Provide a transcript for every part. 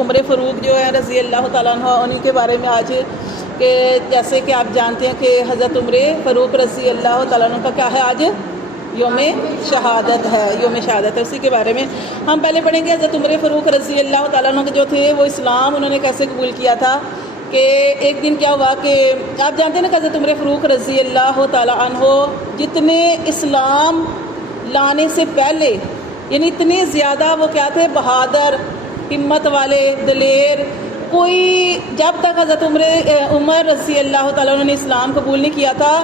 عمر فاروق جو ہے رضی اللہ تعالیٰ عنہ، انہی کے بارے میں آج کہ جیسے کہ آپ جانتے ہیں کہ حضرت عمر فاروق رضی اللہ تعالیٰ عنہ کا کیا ہے، آج یوم شہادت ہے، یوم شہادت ہے، اسی کے بارے میں ہم پہلے پڑھیں گے۔ حضرت عمر فاروق رضی اللہ تعالیٰ عنہ کے جو تھے وہ اسلام انہوں نے کیسے قبول کیا تھا کہ ایک دن کیا ہوا کہ آپ جانتے ہیں نا کہ حضرت عمر فاروق رضی اللہ تعالیٰ عنہ جتنے اسلام لانے سے پہلے یعنی اتنے زیادہ وہ کیا تھے، بہادر، ہمت والے، دلیر، کوئی جب تک حضرت عمر رضی اللہ تعالیٰ عنہ نے اسلام قبول نہیں کیا تھا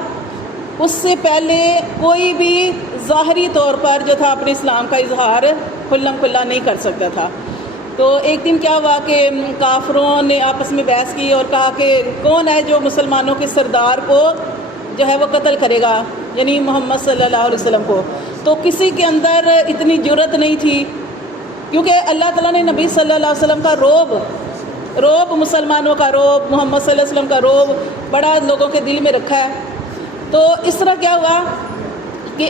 اس سے پہلے کوئی بھی ظاہری طور پر جو تھا اپنے اسلام کا اظہار کھلم کھلا نہیں کر سکتا تھا۔ تو ایک دن کیا ہوا کہ کافروں نے آپس میں بحث کی اور کہا کہ کون ہے جو مسلمانوں کے سردار کو جو ہے وہ قتل کرے گا، یعنی محمد صلی اللہ علیہ وسلم کو۔ تو کسی کے اندر اتنی جرت نہیں تھی، کیونکہ اللہ تعالیٰ نے نبی صلی اللہ علیہ وسلم کا روب مسلمانوں کا روب، محمد صلی اللہ علیہ وسلم کا روب بڑا لوگوں کے دل میں رکھا ہے۔ تو اس طرح کیا ہوا کہ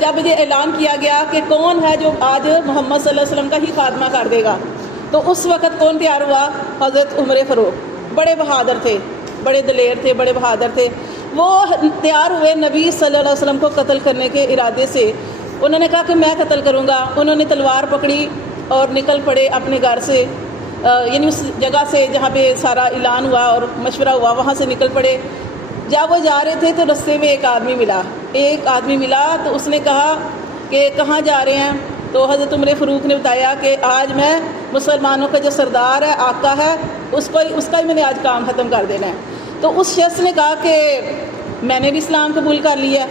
جب یہ اعلان کیا گیا کہ کون ہے جو آج محمد صلی اللہ علیہ وسلم کا ہی خاتمہ کر دے گا، تو اس وقت کون تیار ہوا؟ حضرت عمر فاروق۔ بڑے بہادر تھے، بڑے دلیر تھے، بڑے بہادر تھے۔ وہ تیار ہوئے نبی صلی اللہ علیہ وسلم کو قتل کرنے کے ارادے سے۔ انہوں نے کہا کہ میں قتل کروں گا۔ انہوں نے تلوار پکڑی اور نکل پڑے اپنے گھر سے، یعنی اس جگہ سے جہاں پہ سارا اعلان ہوا اور مشورہ ہوا وہاں سے نکل پڑے۔ جب وہ جا رہے تھے تو رستے میں ایک آدمی ملا تو اس نے کہا کہ کہاں جا رہے ہیں؟ تو حضرت عمر فاروق نے بتایا کہ آج میں مسلمانوں کا جو سردار ہے، آقا ہے، اس کا ہی میں نے آج کام ختم کر دینا ہے۔ تو اس شخص نے کہا کہ میں نے بھی اسلام قبول کر لیا۔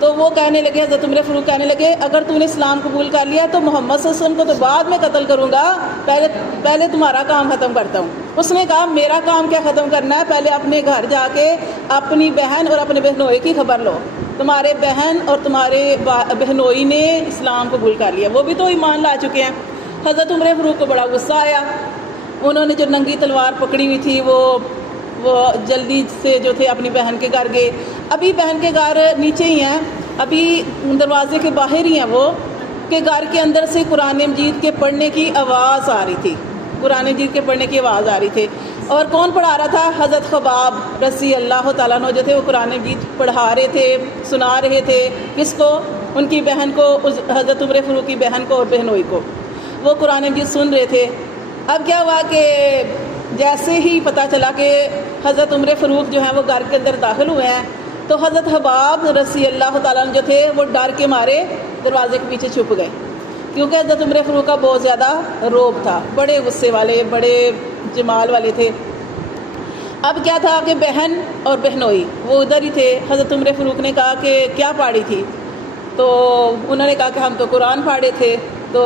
تو وہ کہنے لگے، حضرت عمر فاروق کہنے لگے اگر تو نے اسلام قبول کر لیا تو محمد صلی اللہ علیہ وسلم کو تو بعد میں قتل کروں گا، پہلے تمہارا کام ختم کرتا ہوں۔ اس نے کہا میرا کام کیا ختم کرنا ہے، پہلے اپنے گھر جا کے اپنی بہن اور اپنے بہنوئی کی خبر لو، تمہارے بہن اور تمہارے بہنوئی نے اسلام قبول کر لیا، وہ بھی تو ایمان لا چکے ہیں۔ حضرت عمر فاروق کو بڑا غصہ آیا۔ انہوں نے جو ننگی تلوار پکڑی ہوئی تھی وہ جلدی سے جو تھے اپنی بہن کے گھر گئے۔ ابھی بہن کے گھر نیچے ہی ہیں، ابھی دروازے کے باہر ہی ہیں وہ، کہ گھر کے اندر سے قرآن مجید کے پڑھنے کی آواز آ رہی تھی، قرآن مجید کے پڑھنے کی آواز آ رہی تھی۔ اور کون پڑھا رہا تھا؟ حضرت خباب رضی اللہ تعالیٰ عنہ جو تھے وہ قرآن مجید پڑھا رہے تھے، سنا رہے تھے۔ کس کو؟ ان کی بہن کو، حضرت عمر فاروق کی بہن کو اور بہنوئی کو۔ وہ قرآن مجید سن رہے تھے۔ اب کیا ہوا کہ جیسے ہی پتہ چلا کہ حضرت عمر فاروق جو ہیں وہ گھر کے اندر داخل ہوئے ہیں تو حضرت خباب رضی اللہ تعالیٰ عنہ جو تھے وہ ڈر کے مارے دروازے کے پیچھے چھپ گئے، کیونکہ حضرت عمر فاروق کا بہت زیادہ روب تھا، بڑے غصے والے، بڑے جمال والے تھے۔ اب کیا تھا کہ بہن اور بہنوئی وہ ادھر ہی تھے۔ حضرت عمر فاروق نے کہا کہ کیا پاڑی تھی؟ تو انہوں نے کہا کہ ہم تو قرآن پاڑے تھے۔ تو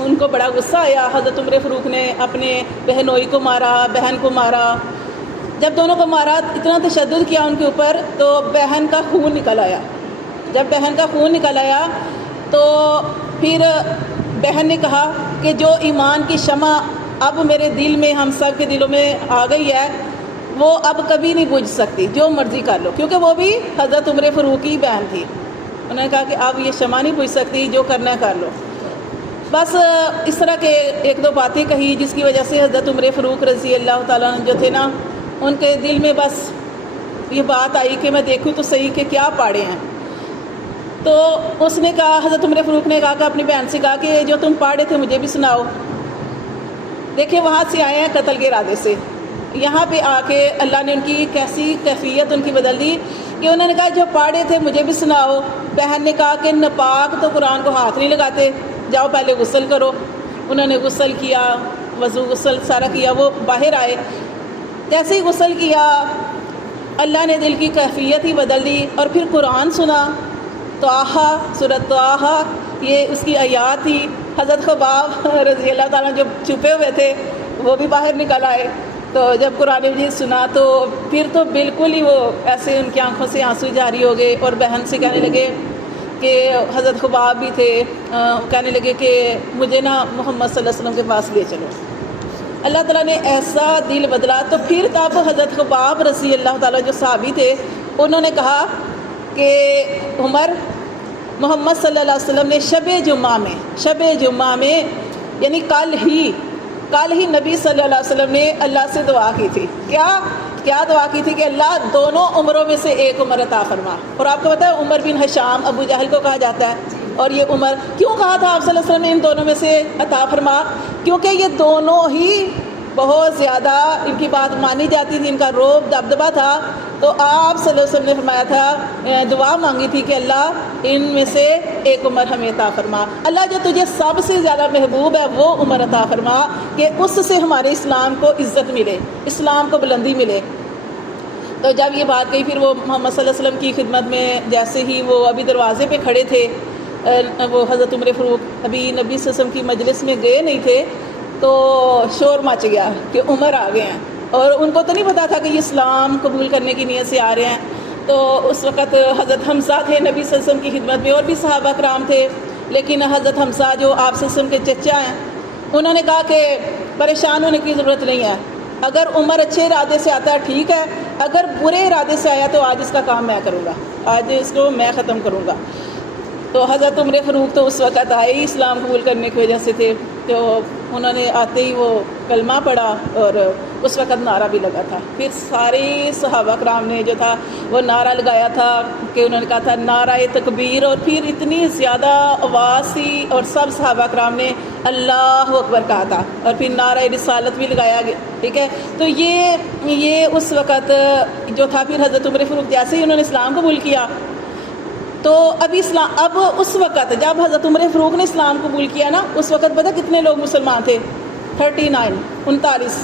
ان کو بڑا غصہ آیا۔ حضرت عمر فاروق نے اپنے بہنوئی کو مارا، بہن کو مارا۔ جب دونوں کو مارا، اتنا تشدد کیا ان کے اوپر تو بہن کا خون نکل آیا۔ جب بہن کا خون نکل آیا تو پھر بہن نے کہا کہ جو ایمان کی شمع اب میرے دل میں، ہم سب کے دلوں میں آ گئی ہے، وہ اب کبھی نہیں بجھ سکتی، جو مرضی کر لو، کیونکہ وہ بھی حضرت عمر فاروق کی بہن تھی۔ انہوں نے کہا کہ اب یہ شمع نہیں بجھ سکتی، جو کرنا ہے کر لو۔ بس اس طرح کے ایک دو باتیں کہی جس کی وجہ سے حضرت عمر فاروق رضی اللہ تعالیٰ عنہ جو تھے نا، ان کے دل میں بس یہ بات آئی کہ میں دیکھوں تو صحیح کہ کیا پاڑے ہیں۔ تو اس نے کہا، حضرت عمر فاروق نے کہا کہ اپنی بہن سے کہا کہ جو تم پاڑے تھے مجھے بھی سناؤ۔ دیکھیں وہاں سے آئے ہیں قتل کے ارادے سے، یہاں پہ آ کے اللہ نے ان کی کیسی کیفیت ان کی بدل دی کہ انہوں نے کہا جو پاڑے تھے مجھے بھی سناؤ۔ بہن نے کہا کہ ناپاک تو قرآن کو ہاتھ نہیں لگاتے، جاؤ پہلے غسل کرو۔ انہوں نے غسل کیا، وضو غسل سارا کیا، وہ باہر آئے۔ جیسے ہی غسل کیا اللہ نے دل کی کیفیت ہی بدل دی اور پھر قرآن سنا۔ طٰہٰ، سورۃ طٰہٰ، یہ اس کی آیات تھی۔ حضرت خباب رضی اللہ تعالیٰ جو چھپے ہوئے تھے وہ بھی باہر نکل آئے۔ تو جب قرآن مجید سنا تو پھر تو بالکل ہی وہ ایسے ان کی آنکھوں سے آنسو جاری ہو گئے، اور بہن سے کہنے لگے کہ حضرت خباب بھی تھے، کہنے لگے کہ مجھے نا محمد صلی اللہ علیہ وسلم کے پاس لے چلو۔ اللہ تعالیٰ نے ایسا دل بدلا۔ تو پھر تب حضرت خباب رضی اللہ تعالیٰ جو صحابی تھے انہوں نے کہا کہ عمر، محمد صلی اللہ علیہ وسلم نے شب جمعہ میں یعنی کل ہی کل ہی نبی صلی اللہ علیہ وسلم نے اللہ سے دعا کی تھی. کیا دعا کی تھی کہ اللہ دونوں عمروں میں سے ایک عمر عطا فرما. اور آپ کو پتہ ہے عمر بن ہشام ابو جہل کو کہا جاتا ہے. اور یہ عمر کیوں کہا تھا آپ صلی اللہ علیہ وسلم نے ان دونوں میں سے عطا فرما؟ کیونکہ یہ دونوں ہی بہت زیادہ ان کی بات مانی جاتی تھی، ان کا روب دبدبا تھا. تو آپ صلی اللہ علیہ وسلم نے فرمایا تھا، دعا مانگی تھی کہ اللہ ان میں سے ایک عمر ہمیں عطا فرما. اللہ جو تجھے سب سے زیادہ محبوب ہے وہ عمر عطا فرما کہ اس سے ہمارے اسلام کو عزت ملے، اسلام کو بلندی ملے. تو جب یہ بات کہی پھر وہ محمد صلی اللہ علیہ وسلم کی خدمت میں جیسے ہی وہ ابھی دروازے پہ کھڑے تھے، وہ حضرت عمر فاروق ابھی نبی صلی اللہ علیہ وسلم کی مجلس میں گئے نہیں تھے، تو شور مچ گیا کہ عمر آ گئے ہیں. اور ان کو تو نہیں پتا تھا کہ یہ اسلام قبول کرنے کی نیت سے آ رہے ہیں. تو اس وقت حضرت حمزہ تھے نبی صلی اللہ علیہ وسلم کی خدمت میں، اور بھی صحابہ کرام تھے. لیکن حضرت حمزہ جو آپ صلی اللہ علیہ وسلم کے چچا ہیں، انہوں نے کہا کہ پریشان ہونے کی ضرورت نہیں ہے، اگر عمر اچھے ارادے سے آتا ہے ٹھیک ہے، اگر برے ارادے سے آیا تو آج اس کا کام میں کروں گا، آج اس کو میں ختم کروں گا. تو حضرت عمر فاروق تو اس وقت آئے ہی اسلام قبول کرنے کی وجہ سے تھے. تو انہوں نے آتے ہی وہ کلمہ پڑھا اور اس وقت نعرہ بھی لگا تھا. پھر سارے صحابہ کرام نے جو تھا وہ نعرہ لگایا تھا کہ انہوں نے کہا تھا نعرہ تکبیر، اور پھر اتنی زیادہ آواز تھی اور سب صحابہ کرام نے اللہ اکبر کہا تھا، اور پھر نعرہ رسالت بھی لگایا گیا. ٹھیک ہے، تو یہ اس وقت جو تھا. پھر حضرت عمر فاروق جیسے ہی انہوں نے اسلام قبول کیا، تو اب اس وقت جب حضرت عمر فاروق نے اسلام قبول کیا نا، اس وقت پتہ کتنے لوگ مسلمان تھے؟ 39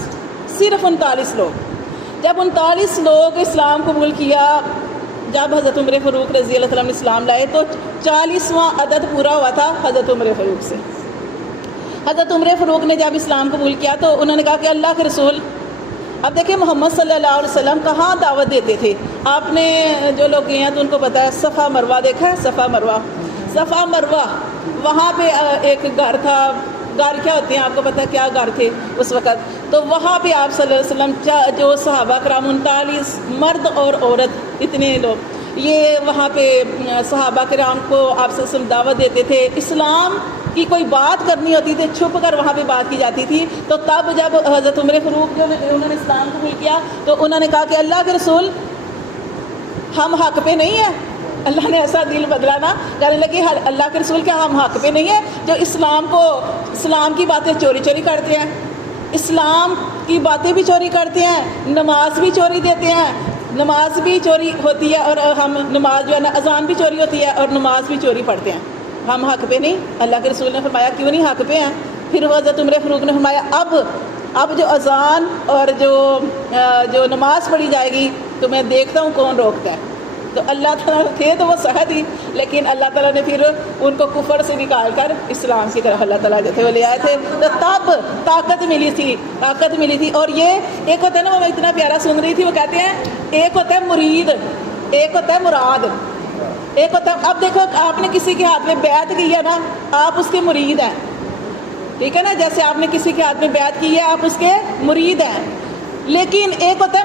صرف 39 لوگ. جب 39 لوگ اسلام قبول کیا، جب حضرت عمر فاروق رضی اللہ عنہ نے اسلام لائے، تو 40واں عدد پورا ہوا تھا حضرت عمر فاروق سے. حضرت عمر فاروق نے جب اسلام قبول کیا تو انہوں نے کہا کہ اللہ کے رسول، اب دیکھیں محمد صلی اللہ علیہ وسلم کہاں دعوت دیتے تھے. آپ نے جو لوگ گئے ہیں تو ان کو پتہ ہے، صفا مروہ دیکھا ہے؟ صفا مروہ وہاں پہ ایک گھر تھا. گھر کیا ہوتے ہیں آپ کو پتہ ہے کیا گھر تھے اس وقت؟ تو وہاں پہ آپ صلی اللہ علیہ وسلم جو صحابہ کرام 39 مرد اور عورت اتنے لوگ، یہ وہاں پہ صحابہ کرام کو آپ صلی اللہ علیہ وسلم دعوت دیتے تھے. اسلام کی کوئی بات کرنی ہوتی تھی چھپ کر وہاں پہ بات کی جاتی تھی. تو تب جب حضرت عمر فاروق جو انہوں نے اسلام قبول کیا تو انہوں نے کہا کہ اللہ کے رسول ہم حق پہ نہیں ہیں. اللہ نے ایسا دل بدلا نا، کہنے لگے اللہ کے رسول کیا ہم حق پہ نہیں ہیں جو اسلام کی باتیں چوری کرتے ہیں، اسلام کی باتیں بھی چوری کرتے ہیں، نماز بھی چوری دیتے ہیں، نماز بھی چوری ہوتی ہے، اور ہم نماز جو ہے نا اذان بھی چوری ہوتی ہے اور نماز بھی چوری پڑھتے ہیں، ہم حق پہ نہیں؟ اللہ کے رسول نے فرمایا کیوں نہیں حق پہ ہیں؟ پھر حضرت عمر فاروق نے فرمایا اب جو اذان اور جو نماز پڑھی جائے گی تو میں دیکھتا ہوں کون روکتا ہے. تو اللہ تعالیٰ تھے تو وہ سہد ہی، لیکن اللہ تعالیٰ نے پھر ان کو کفر سے نکال کر اسلام کی طرف اللہ تعالیٰ جو تھے وہ لے آئے تھے. تو تب طاقت ملی تھی. اور یہ ایک ہوتا ہے نا، وہ اتنا پیارا سن رہی تھی، وہ کہتے ہیں ایک ہوتا ہے مرید، ایک ہوتا ہے مراد، ایک ہوتا ہے. اب دیکھو آپ نے کسی کے ہاتھ میں بیعت کی ہے نا، آپ اس کے مرید ہیں. ٹھیک ہے نا، جیسے آپ نے کسی کے ہاتھ میں بیعت کی ہے آپ اس کے مرید ہیں. لیکن ایک ہوتا ہے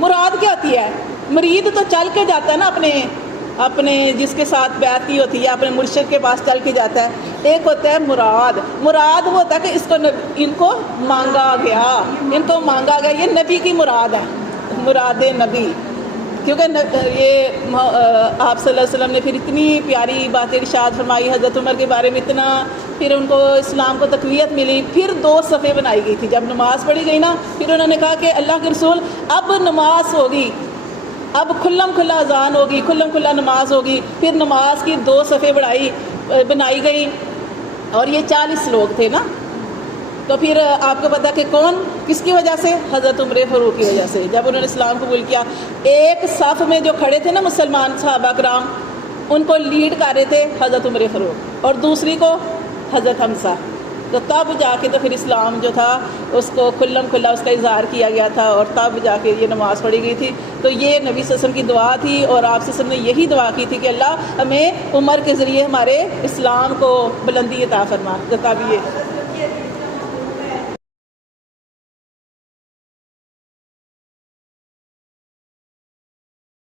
مراد کیا ہوتی ہے؟ مرید تو چل کے جاتا ہے نا اپنے جس کے ساتھ بیعت کی ہوتی ہے، اپنے مرشد کے پاس چل کے جاتا ہے. ایک ہوتا ہے مراد وہ ہوتا ہے کہ ان کو مانگا گیا، یہ نبی کی مراد ہے، مراد نبی. کیونکہ یہ آپ صلی اللہ علیہ وسلم نے پھر اتنی پیاری باتیں ارشاد فرمائی حضرت عمر کے بارے میں، اتنا پھر ان کو اسلام کو تقویت ملی. پھر 2 صفیں بنائی گئی تھی جب نماز پڑھی گئی نا. پھر انہوں نے کہا کہ اللہ کے رسول اب نماز ہوگی، اب کھلم کھلا اذان ہوگی، کھلم کھلا نماز ہوگی. پھر نماز کی 2 صفیں بنائی گئی، اور یہ 40 لوگ تھے نا. تو پھر آپ کو پتا کہ کس کی وجہ سے؟ حضرت عمر فاروق کی وجہ سے. جب انہوں نے اسلام قبول کیا، ایک صف میں جو کھڑے تھے نا مسلمان صحابہ کرام، ان کو لیڈ کر رہے تھے حضرت عمر فاروق، اور دوسری کو حضرت حمزہ. تو تب جا کے تو پھر اسلام جو تھا اس کو کھلم کھلا اس کا اظہار کیا گیا تھا، اور تب جا کے یہ نماز پڑھی گئی تھی. تو یہ نبی صلی اللہ علیہ وسلم کی دعا تھی، اور آپ صلی اللہ علیہ وسلم نے یہی دعا کی تھی کہ اللہ ہمیں عمر کے ذریعے ہمارے اسلام کو بلندی عطا فرما.